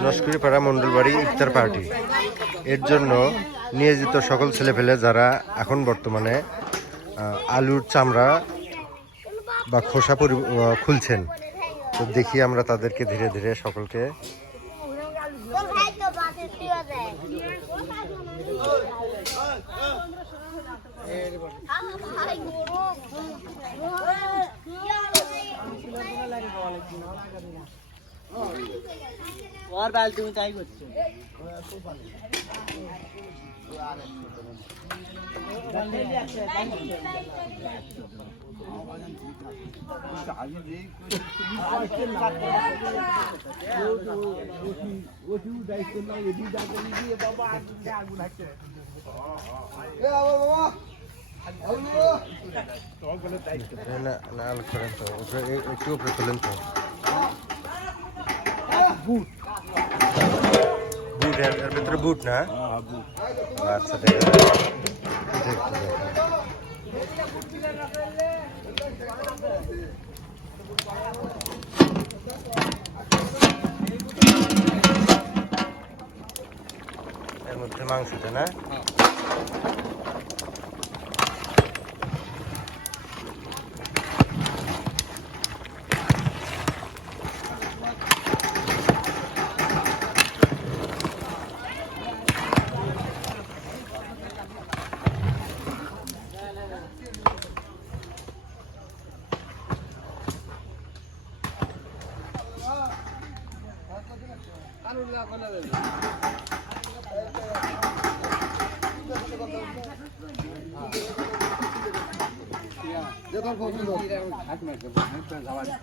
লস্করিপাড়া মণ্ডলবাড়ি ইফতার party. এর জন্য নিয়োজিত সকল ছেলেপেলে যারা এখন বর্তমানে আলুর চামড়া বা খোসা পরি- খুলছেন, তো দেখি আমরা তাদেরকে ধীরে ধীরে সকলকে ওর বাল তুমি তাই করছ। না না করেন তো একটু উপরে তোলেন তো। বুট বুট এর এর ভিতরে বুট না? আচ্ছা আছে এটা একটু দেখান। এর মধ্যে মাংসটা না?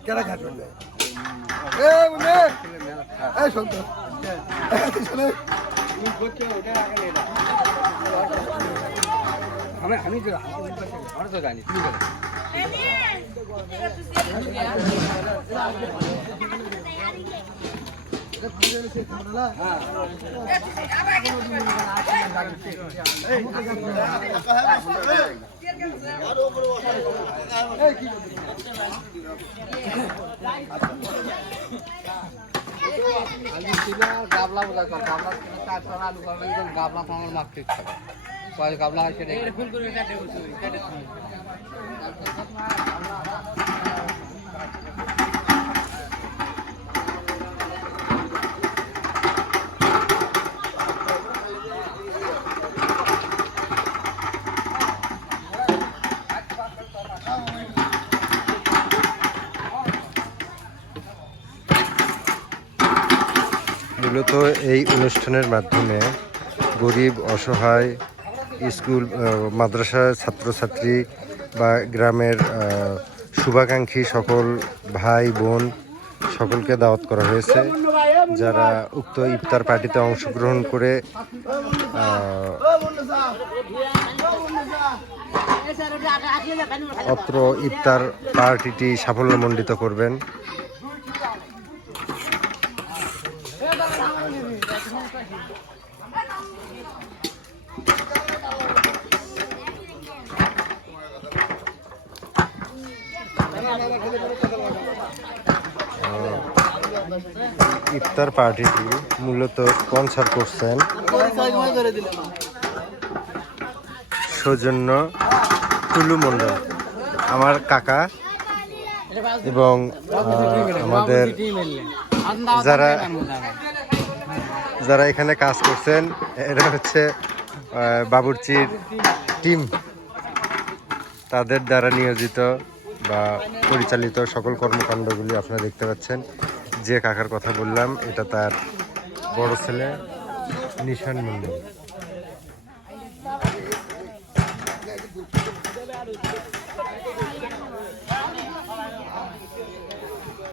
কেনা ঘাট আমি আমি তো জানি। তুমি গাবলা বোঝা কর গাবলা কাজ করা আলু করা গাবলা তো আমার মারতে ইচ্ছা করে গাবলা আছে রে মূলত এই অনুষ্ঠানের মাধ্যমে গরিব, অসহায়, স্কুল মাদ্রাসার ছাত্রছাত্রী বা গ্রামের শুভাকাঙ্ক্ষী সকল ভাই, বোন সকলকে দাওয়াত করা হয়েছে। যারা উক্ত ইফতার পার্টিতে অংশগ্রহণ করে অত্র ইফতার পার্টিটি সাফল্যমণ্ডিত করবেন। ইফতার পার্টিটি মূলত স্পন্সর করছেন সৌজন্য টুলু মন্ডল আমার কাকা এবং আমাদের যারা যারা এখানে কাজ করছেন, এরা হচ্ছে বাবুরচির টিম। তাদের দ্বারা নিয়োজিত বা পরিচালিত সকল কর্মকাণ্ডগুলি আপনারা দেখতে পাচ্ছেন। যে কাকার কথা বললাম, এটা তার বড় ছেলে, নিশান মন্ডল